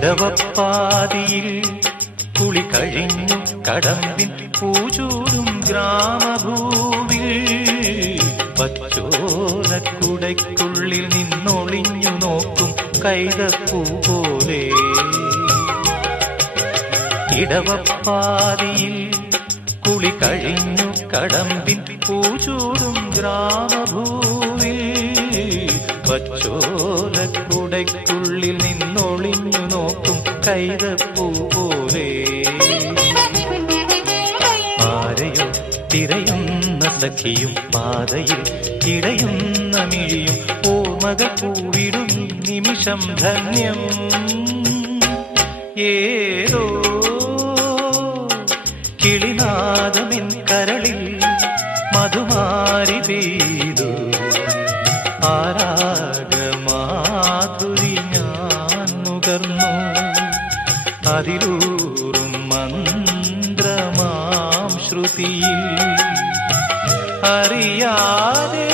ഇടവപ്പാതിയിൽ കുളി കഴിഞ്ഞു കടമ്പിൻ പൂചൂടും ഗ്രാമഭൂവിൽ പച്ചോലക്കുടയ്ക്കുള്ളിൽ നിന്നൊളിഞ്ഞു നോക്കും കൈതപ്പൂ പോലെ ഇടവപ്പാതിയിൽ കുളി കഴിഞ്ഞു കടമ്പിൻ പൂചൂടും ഗ്രാമഭൂവിൽ പച്ചോലക്കുടയ്ക്കുള്ളിൽ നിന്നൊളിഞ്ഞു നോക്കും കൈതപ്പൂ പോലെ ആരെയോ തിരയുന്ന സഖിയും പാതയിൽ ഇടയുന്ന മിഴിയും ഓർമ്മകൾ പൂവിടും നിമിഷം ധന്യം ഏതോ കിളിനാദമെൻ കരളിൽ മധുമാരി പെയ്തു ആരാഗമാധുരി ഞാൻ നുകർന്നു അതിലൂറും മന്ത്രമാം ശ്രുതിയിൽ അറിയാതെ